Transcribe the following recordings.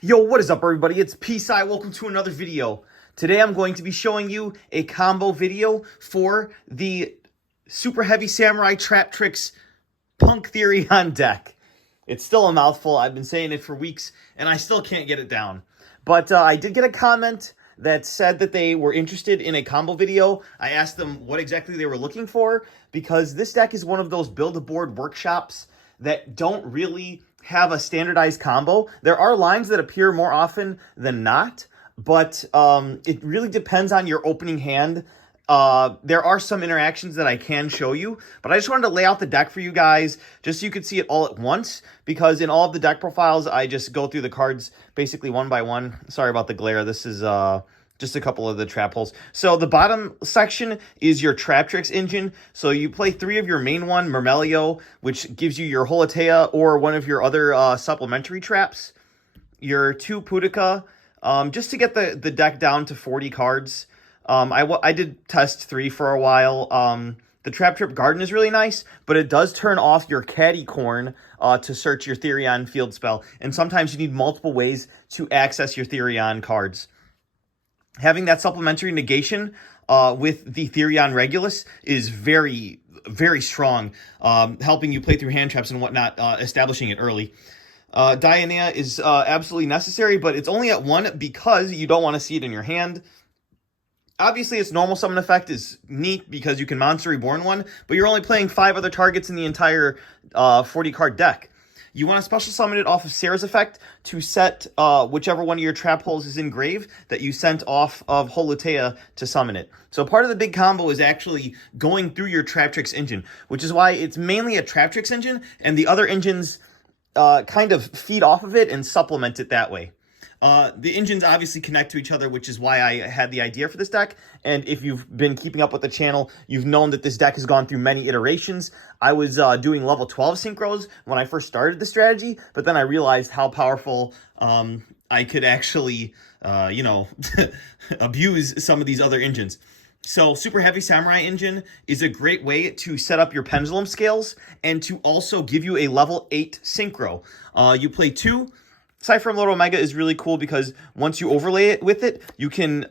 Yo, what is up, everybody? It's Peace-I. Welcome to another video. Today I'm going to be showing you a combo video for the Superheavy Samurai Traptrix Punk Therion deck. It's still a mouthful. I've been saying it for weeks, and I still can't get it down. But I did get a comment that said that they were interested in a combo video. I asked them what exactly they were looking for, because this deck is one of those build-a-board workshops that don't really have a standardized combo. There are lines that appear more often than not, but it really depends on your opening hand. There are some interactions that I can show you, but I just wanted to lay out the deck for you guys just so you could see it all at once, because in all of the deck profiles, I just go through the cards basically one by one. Sorry about the glare. This is just a couple of the trap holes. So the bottom section is your Traptrix engine. So you play 3 of your main one, Mermelio, which gives you your Holotea or one of your other supplementary traps. Your 2 Pudica, just to get the deck down to 40 cards. I did test 3 for a while. The Trap Trip Garden is really nice, but it does turn off your Caddy Corn to search your Therion field spell. And sometimes you need multiple ways to access your Therion cards. Having that supplementary negation with the Therion Regulus is very, very strong, helping you play through hand traps and whatnot, establishing it early. Dianea is absolutely necessary, but it's only at 1 because you don't want to see it in your hand. Obviously, its normal summon effect is neat because you can Monster Reborn one, but you're only playing 5 other targets in the entire 40-card deck. You want to special summon it off of Sarah's effect to set whichever one of your trap holes is in grave that you sent off of Holotea to summon it. So part of the big combo is actually going through your Traptrix engine, which is why it's mainly a Traptrix engine, and the other engines kind of feed off of it and supplement it that way. The engines obviously connect to each other, which is why I had the idea for this deck. And if you've been keeping up with the channel, you've known that this deck has gone through many iterations. I was doing level 12 synchros when I first started the strategy, but then I realized how powerful I could actually, abuse some of these other engines. So Superheavy Samurai engine is a great way to set up your pendulum scales and to also give you a level 8 synchro. You play 2. Cypher Mode Omega is really cool because once you overlay it with it, you can,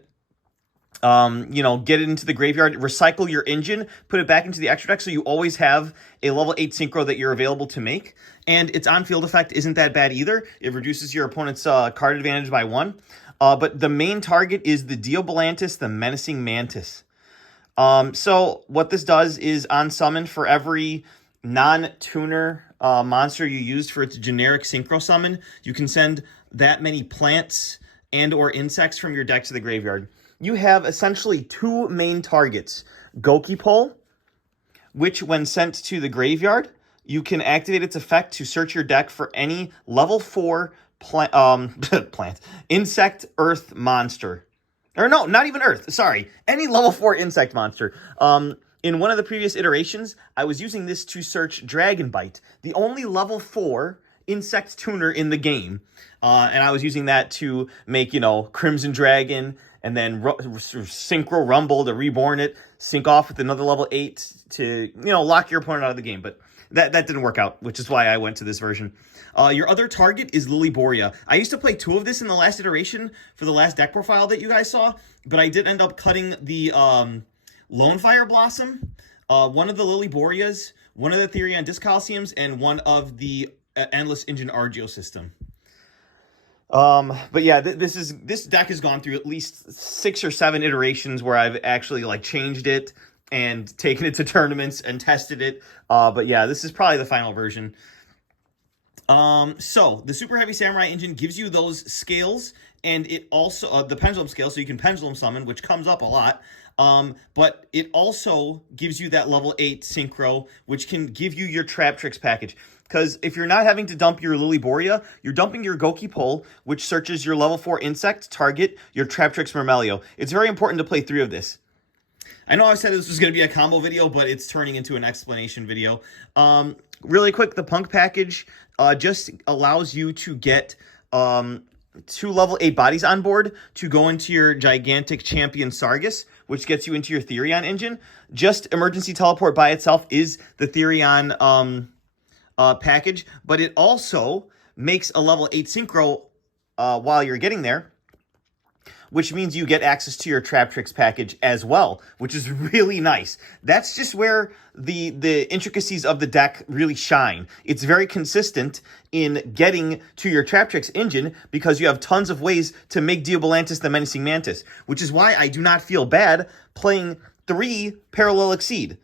get it into the graveyard, recycle your engine, put it back into the extra deck, so you always have a level 8 synchro that you're available to make. And its on-field effect isn't that bad either. It reduces your opponent's card advantage by 1. But the main target is the Diobalantis, the Menacing Mantis. So what this does is on summon for every non-tuner monster you used for its generic synchro summon, you can send that many plants and or insects from your deck to the graveyard. You have essentially 2 main targets. Gokipole, which when sent to the graveyard, you can activate its effect to search your deck for any level 4 insect earth monster. Or no, not even earth, sorry. Any level 4 insect monster. In one of the previous iterations, I was using this to search Dragonbite, the only level 4 insect tuner in the game. And I was using that to make, Crimson Dragon, and then Synchro Rumble to reborn it, sync off with another level 8 to, lock your opponent out of the game. But that didn't work out, which is why I went to this version. Your other target is Lilyboria. I used to play 2 of this in the last iteration for the last deck profile that you guys saw, but I did end up cutting the Lone Fire Blossom, one of the Lilyborias, one of the Therion Disc Coliseums, and one of the Endless Engine Argeo system. But yeah, this deck has gone through at least 6 or 7 iterations where I've actually changed it and taken it to tournaments and tested it. But yeah, this is probably the final version. So the Superheavy Samurai engine gives you those scales, and it also the pendulum scale, so you can pendulum summon, which comes up a lot. But it also gives you that level 8 synchro, which can give you your Traptrix package. Because if you're not having to dump your Lilyboria, you're dumping your Gokipole, which searches your level 4 insect target, your Traptrix Mermelio. It's very important to play 3 of this. I know I said this was going to be a combo video, but it's turning into an explanation video. Really quick, the Punk package just allows you to get 2 level 8 bodies on board to go into your gigantic champion Sargus, which gets you into your Therion engine. Just emergency teleport by itself is the Therion package, but it also makes a level 8 synchro while you're getting there, which means you get access to your Traptrix package as well, which is really nice. That's just where the intricacies of the deck really shine. It's very consistent in getting to your Traptrix engine because you have tons of ways to make Diobalantis the Menacing Mantis, which is why I do not feel bad playing 3 Parallel Exceed.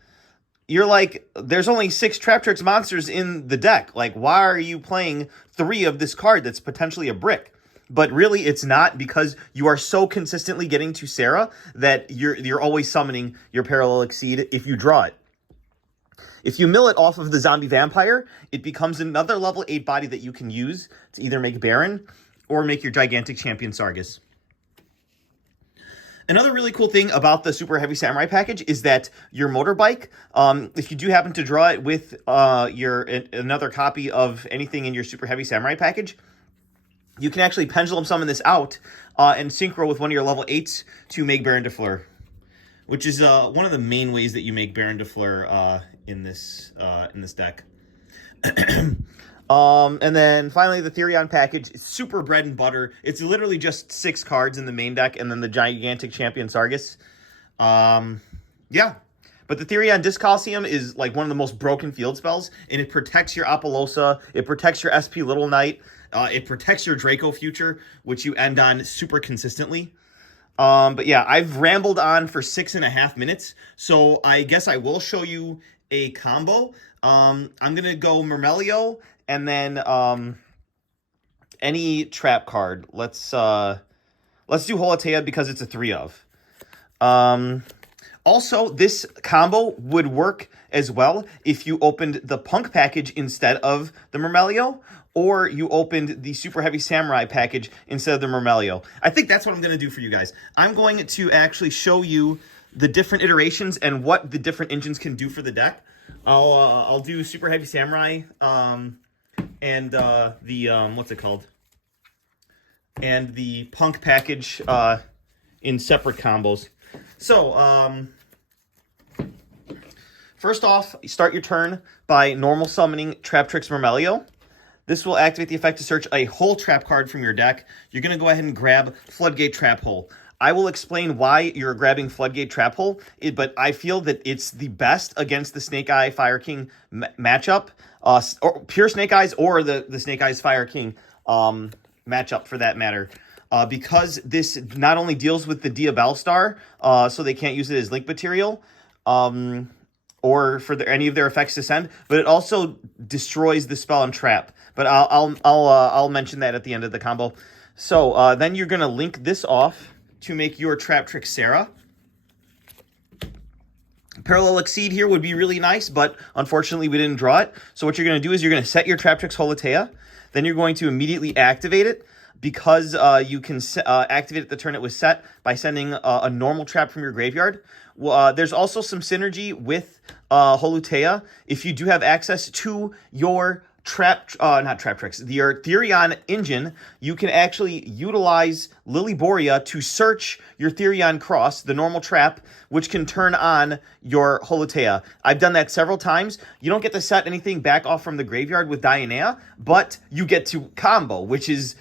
You're like, there's only 6 Traptrix monsters in the deck. Like, why are you playing 3 of this card that's potentially a brick? But really, it's not, because you are so consistently getting to Sarah that you're always summoning your Parallel Exceed if you draw it. If you mill it off of the Zombie Vampire, it becomes another level 8 body that you can use to either make Baron or make your Gigantic Champion Sargus. Another really cool thing about the Super Heavy Samurai package is that your motorbike, if you do happen to draw it with another copy of anything in your Super Heavy Samurai package, you can actually pendulum summon this out and synchro with one of your level 8s to make Baron de Fleur, which is one of the main ways that you make Baron de Fleur in this deck. And then finally, the Therion package is super bread and butter. It's literally just 6 cards in the main deck and then the Gigantic Champion Sargus. Yeah. But the Therion Disc Coliseum is like one of the most broken field spells, and it protects your Apollosa, it protects your SP Little Knight, it protects your Draco Future, which you end on super consistently. But yeah, I've rambled on for 6.5 minutes, so I guess I will show you a combo. I'm going to go Myrmelio, and then any trap card. Let's do Holotea because it's a 3 of. Also, this combo would work as well if you opened the Punk package instead of the Myrmelio, or you opened the Super Heavy Samurai package instead of the Myrmelio. I think that's what I'm going to do for you guys. I'm going to actually show you the different iterations and what the different engines can do for the deck. I'll do Super Heavy Samurai and the what's it called? And the Punk package in separate combos. So, first off, you start your turn by normal summoning Traptrix Myrmelio. This will activate the effect to search a whole trap card from your deck. You're going to go ahead and grab Floodgate Trap Hole. I will explain why you're grabbing Floodgate Trap Hole, but I feel that it's the best against the Snake Eye Fire King matchup, or pure Snake Eyes, or the Snake Eyes Fire King matchup for that matter. Because this not only deals with the Diabellstar, so they can't use it as link material, or for any of their effects to send, but it also destroys the spell and trap. But I'll mention that at the end of the combo. So then you're gonna link this off to make your Traptrix Sarah. Parallel Exceed here would be really nice, but unfortunately we didn't draw it. So what you're gonna do is you're gonna set your Traptrix Holotea, then you're going to immediately activate it. Because you can activate it the turn it was set by sending a normal trap from your graveyard. There's also some synergy with Holotea. If you do have access to your not Traptrix, your Therion engine, you can actually utilize Lilyboria to search your Therion Cross, the normal trap, which can turn on your Holotea. I've done that several times. You don't get to set anything back off from the graveyard with Dionea, but you get to combo, which is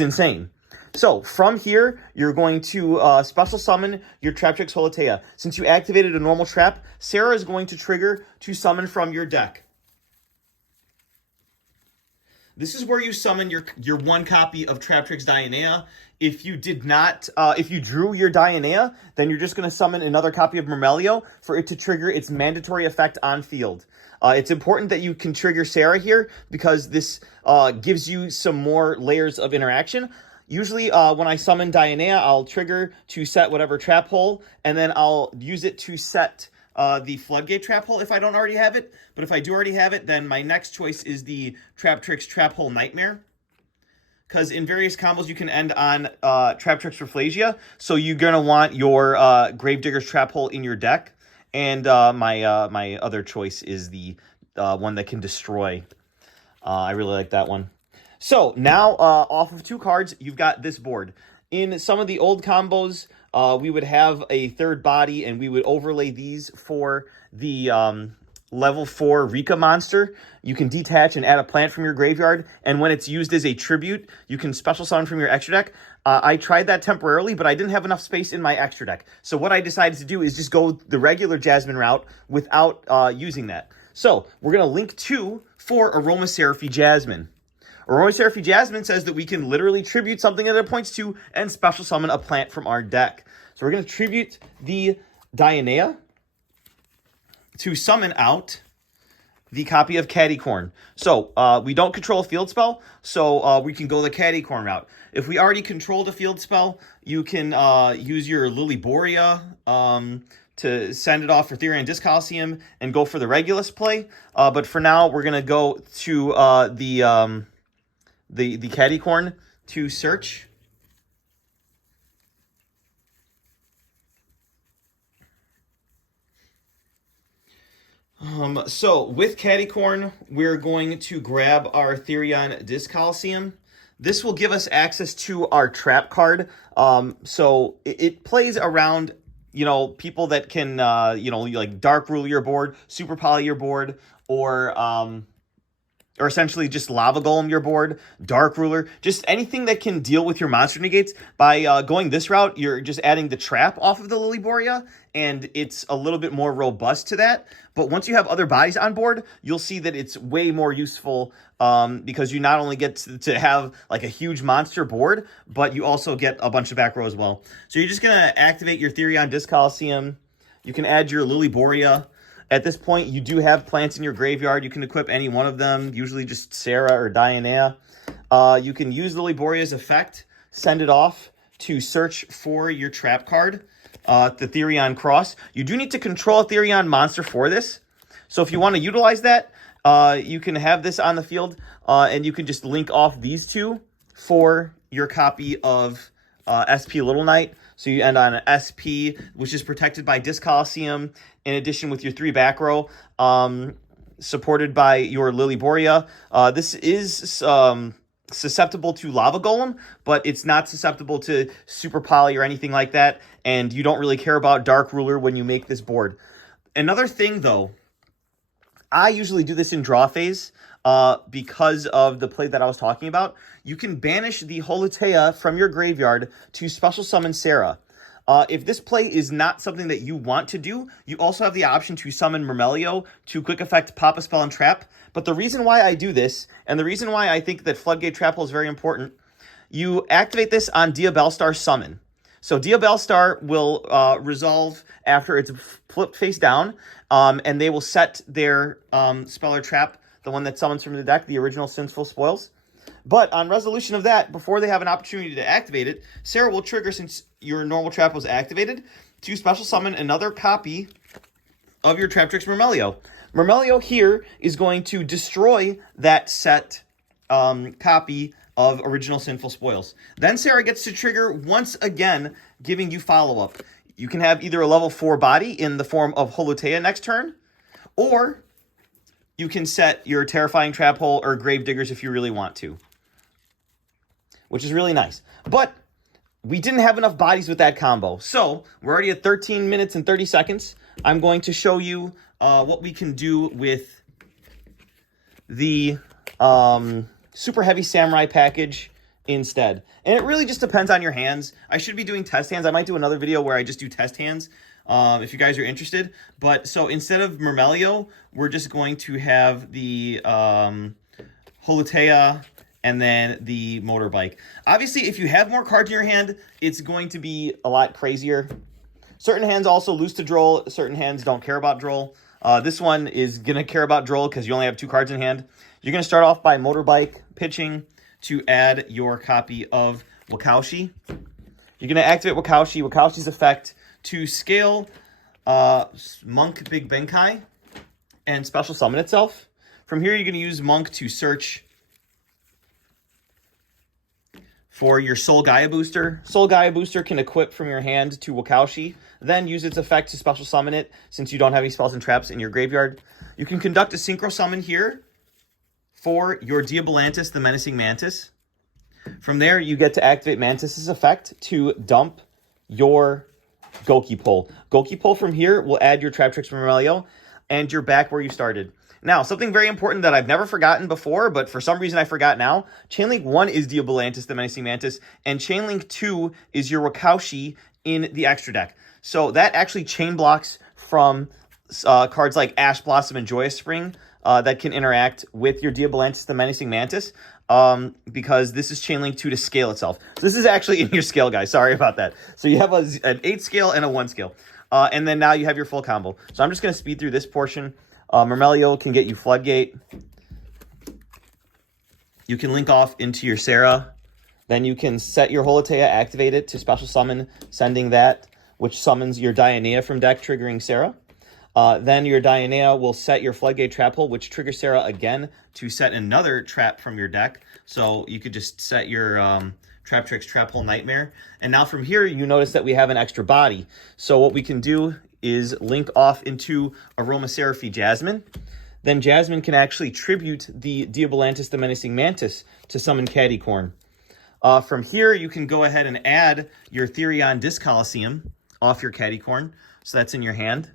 insane. So from here, you're going to special summon your Traptrix Holotea. Since you activated a normal trap, Sarah is going to trigger to summon from your deck. This is where you summon your one copy of Traptrix Dionea. If you did not, if you drew your Dionea, then you're just going to summon another copy of Myrmelio for it to trigger its mandatory effect on field. It's important that you can trigger Sarah here because this gives you some more layers of interaction. Usually when I summon Dionea, I'll trigger to set whatever trap hole, and then I'll use it to set the Floodgate Trap Hole if I don't already have it. But if I do already have it, then my next choice is the Traptrix Trap Hole Nightmare. Because in various combos, you can end on Traptrix Rafflesia. So you're going to want your Gravedigger's Trap Hole in your deck. And my other choice is the one that can destroy. I really like that one. So now, off of 2 cards, you've got this board. In some of the old combos, we would have a third body, and we would overlay these for the level 4 Rika monster, you can detach and add a plant from your graveyard, and when it's used as a tribute, you can special summon from your extra deck. I tried that temporarily, but I didn't have enough space in my extra deck. So what I decided to do is just go the regular Jasmine route without using that. So we're going to link 2 for Aromatherapy Jasmine. Aromatherapy Jasmine says that we can literally tribute something that it points to and special summon a plant from our deck. So we're going to tribute the Dionea to summon out the copy of Cattycorn. So we don't control a field spell, so we can go the Cattycorn route. If we already controlled a field spell, you can use your Lilyboria to send it off for Therion Disc Coliseum and go for the Regulus play. But for now, we're going to go to the Cattycorn to search. So with Cattycorn, we're going to grab our Therion Disc Coliseum. This will give us access to our trap card. So it plays around, you know, people that can, you know, like Dark Rule your board, Super Poly your board, or essentially just Lava Golem your board, Dark Ruler, just anything that can deal with your monster negates. By going this route, you're just adding the trap off of the Lilyboria, and it's a little bit more robust to that. But once you have other bodies on board, you'll see that it's way more useful because you not only get to have like a huge monster board, but you also get a bunch of back row as well. So you're just going to activate your Therion Disc Coliseum. You can add your Lilyboria. At this point, you do have plants in your graveyard. You can equip any one of them, usually just Sarah or Dionea. You can use Lilyboria's effect, send it off to search for your trap card, the Therion Cross. You do need to control a Therion monster for this. So if you want to utilize that, you can have this on the field, and you can just link off these 2 for your copy of SP Little Knight. So you end on an SP, which is protected by Disc Coliseum, in addition with your 3 back row, supported by your Lilyboria. This is susceptible to Lava Golem, but it's not susceptible to Super Poly or anything like that, and you don't really care about Dark Ruler when you make this board. Another thing, though, I usually do this in draw phase because of the play that I was talking about. You can banish the Holotea from your graveyard to special summon Sarah. If this play is not something that you want to do, you also have the option to summon Myrmelio to quick effect pop a spell and trap. But the reason why I do this, and the reason why I think that Floodgate Trap Hole is very important, you activate this on Diabellstar Summon. So Diabellstar will resolve after it's flipped face down, and they will set their spell or trap, the one that summons from the deck, the original Sinful Spoils. But on resolution of that, before they have an opportunity to activate it, Sarah will trigger, since your normal trap was activated, to special summon another copy of your Traptrix Myrmelio. Myrmelio here is going to destroy that set copy of original Sinful Spoils. Then Sarah gets to trigger once again, giving you follow-up. You can have either a level 4 body in the form of Holotea next turn, or you can set your Terrifying Trap Hole or Grave Diggers if you really want to, which is really nice. But we didn't have enough bodies with that combo. So we're already at 13 minutes and 30 seconds. I'm going to show you what we can do with the Super Heavy Samurai package instead. And it really just depends on your hands. I should be doing test hands. I might do another video where I just do test hands if you guys are interested. But so instead of Myrmelio, we're just going to have the Holotea and then the Motorbike. Obviously, if you have more cards in your hand, it's going to be a lot crazier. Certain hands also lose to Droll. Certain hands don't care about Droll. This one is going to care about Droll because you only have 2 cards in hand. You're going to start off by Motorbike pitching to add your copy of Wakaushi. You're going to activate Wakaushi's effect to scale Monk Big Benkai and special summon itself. From here, you're going to use Monk to search for your Soul Gaia Booster. Soul Gaia Booster can equip from your hand to Wakaushi, then use its effect to special summon it since you don't have any spells and traps in your graveyard. You can conduct a Synchro Summon here for your Diabolantis, the Menacing Mantis. From there, you get to activate Mantis's effect to dump your Goki Pull. Goki Pull from here will add your Traptrix Myrmelio. and you're back where you started. Now, something very important that I've never forgotten before, but for some reason I forgot now. Chainlink 1 is Diabolantis, the Menacing Mantis, and Chainlink 2 is your Wakaushi in the extra deck. So that actually chain blocks from cards like Ash Blossom and Joyous Spring that can interact with your Diabolantis, the Menacing Mantis, because this is Chainlink 2 to scale itself. So this is actually in your scale, guys. Sorry about that. So you have an 8 scale and a 1 scale. And then now you have your full combo. So I'm just going to speed through this portion. Myrmelio can get you Floodgate. You can link off into your Sarah. Then you can set your Holotea, activate it to special summon, sending that, which summons your Dionea from deck, triggering Sarah. Then your Dionea will set your Floodgate Trap Hole, which triggers Sarah again to set another trap from your deck. So you could just set your Traptrix Trap Hole Nightmare. And now from here, you notice that we have an extra body. So what we can do is link off into Aromatherapy Jasmine. Then Jasmine can actually tribute the Diabolantis, the Menacing Mantis, to summon Cattycorn. From here, you can go ahead and add your Therion Disc Coliseum off your Cattycorn. So that's in your hand.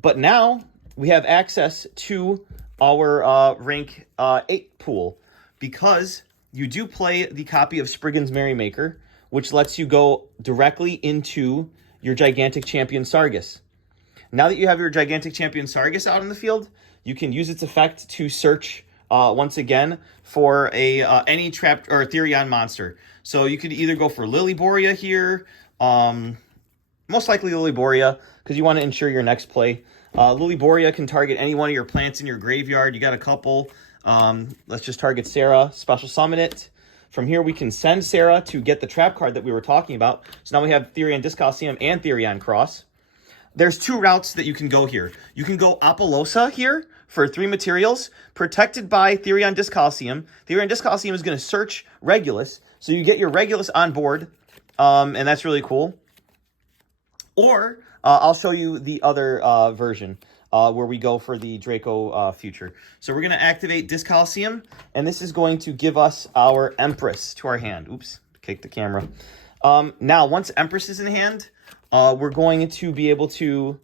But now we have access to our rank 8 pool, because you do play the copy of Spriggan's Merrymaker, which lets you go directly into your Gigantic Champion Sargus. Now that you have your Gigantic Champion Sargus out in the field, you can use its effect to search once again for any trapped or Therion monster. So you could either go for Lilyboria here, most likely Lilyboria, because you want to ensure your next play. Lilyboria can target any one of your plants in your graveyard. You got a couple. Let's just target Sarah, special summon it. From here, we can send Sarah to get the trap card that we were talking about. So now we have Therion Disc Coliseum and Therion Cross. There's 2 routes that you can go here. You can go Apollosa here for 3 materials, protected by Therion Disc Coliseum. Therion Disc Coliseum is going to search Regulus, so you get your Regulus on board, and that's really cool. Or I'll show you the other version where we go for the Draco future. So we're going to activate Disc Coliseum, and this is going to give us our Empress to our hand. Oops, kicked the camera. Now, once Empress is in hand, we're going to be able to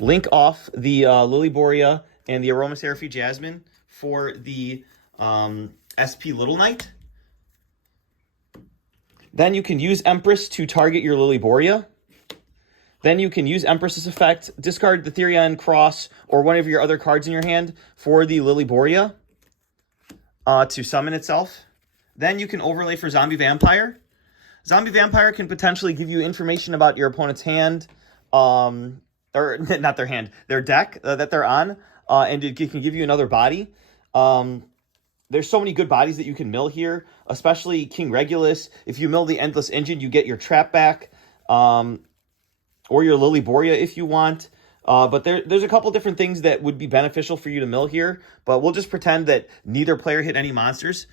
link off the Lilyboria and the Aromatherapy Jasmine for the SP Little Knight. Then you can use Empress to target your Lilyboria. Then you can use Empress's effect, discard the Therion Cross or one of your other cards in your hand for the Lilyboria to summon itself. Then you can overlay for Zombie Vampire. Zombie Vampire can potentially give you information about your opponent's hand, or not their hand, their deck that they're on, and it can give you another body. There's so many good bodies that you can mill here, especially King Regulus. If you mill the Endless Engine, you get your trap back, or your Lilyboria if you want. But there's a couple different things that would be beneficial for you to mill here, but we'll just pretend that neither player hit any monsters.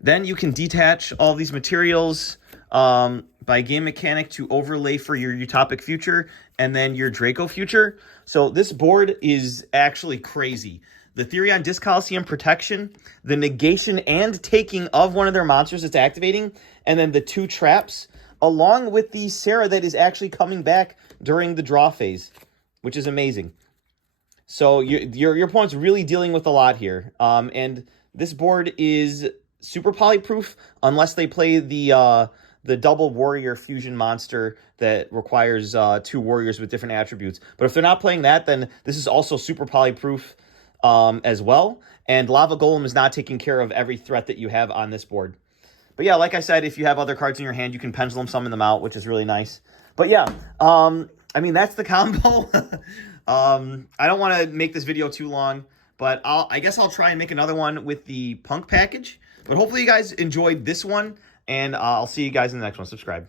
Then you can detach all these materials by game mechanic to overlay for your Utopic Future and then your Draco Future. So this board is actually crazy. The Therion Disc Coliseum protection, the negation and taking of one of their monsters that's activating, and then the 2 traps, along with the Sarah that is actually coming back during the draw phase, which is amazing. So your opponent's really dealing with a lot here. And this board is super polyproof unless they play the double warrior fusion monster that requires 2 warriors with different attributes. But if they're not playing that, then this is also super polyproof as well. And Lava Golem is not taking care of every threat that you have on this board. But yeah, like I said, if you have other cards in your hand, you can pendulum summon them out, which is really nice. But yeah, I mean, that's the combo. I don't want to make this video too long, but I guess I'll try and make another one with the Punk package. But hopefully you guys enjoyed this one, and I'll see you guys in the next one. Subscribe.